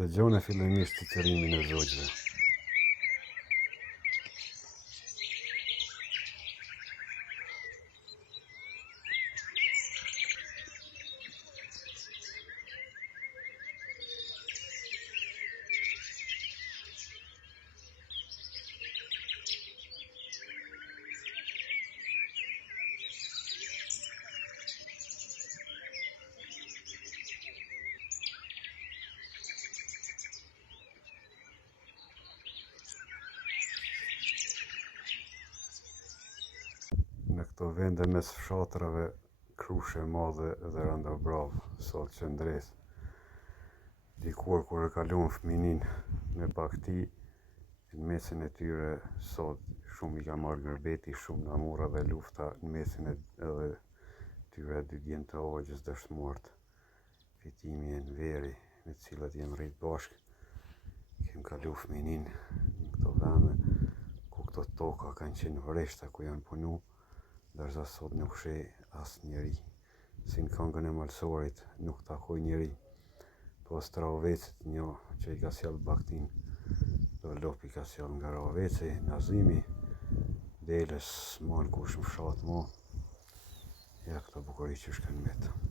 Dëgjone fillimisht të qërimin e zogjve. Në këto vende mes fshatrave, Krushe e Madhe dhe Randabrav, sot Qendres, dikur kur e kalon fëminin me bakti, në mesin e tyre sot shumë i ka marrë gërbeti, shumë namura dhe lufta në mesin edhe tyre dy djemë të Agjës dëshmorët, fitimi e në veri, me cilët jem rrit bashk, kem kalu fëminin në këto vende, ku këto toka kanë qenë vreshta ku janë punu, ndërsa sot nuk sheh asë njeri. Si në këngën e Malsorit, nuk takoj njeri, po Stravecit një që i ka sjell baktin, do lopi ka sjell nga Raveci, Nazimi, deles s'man kush më fshat mo, ja këto bukuri që shkën metë.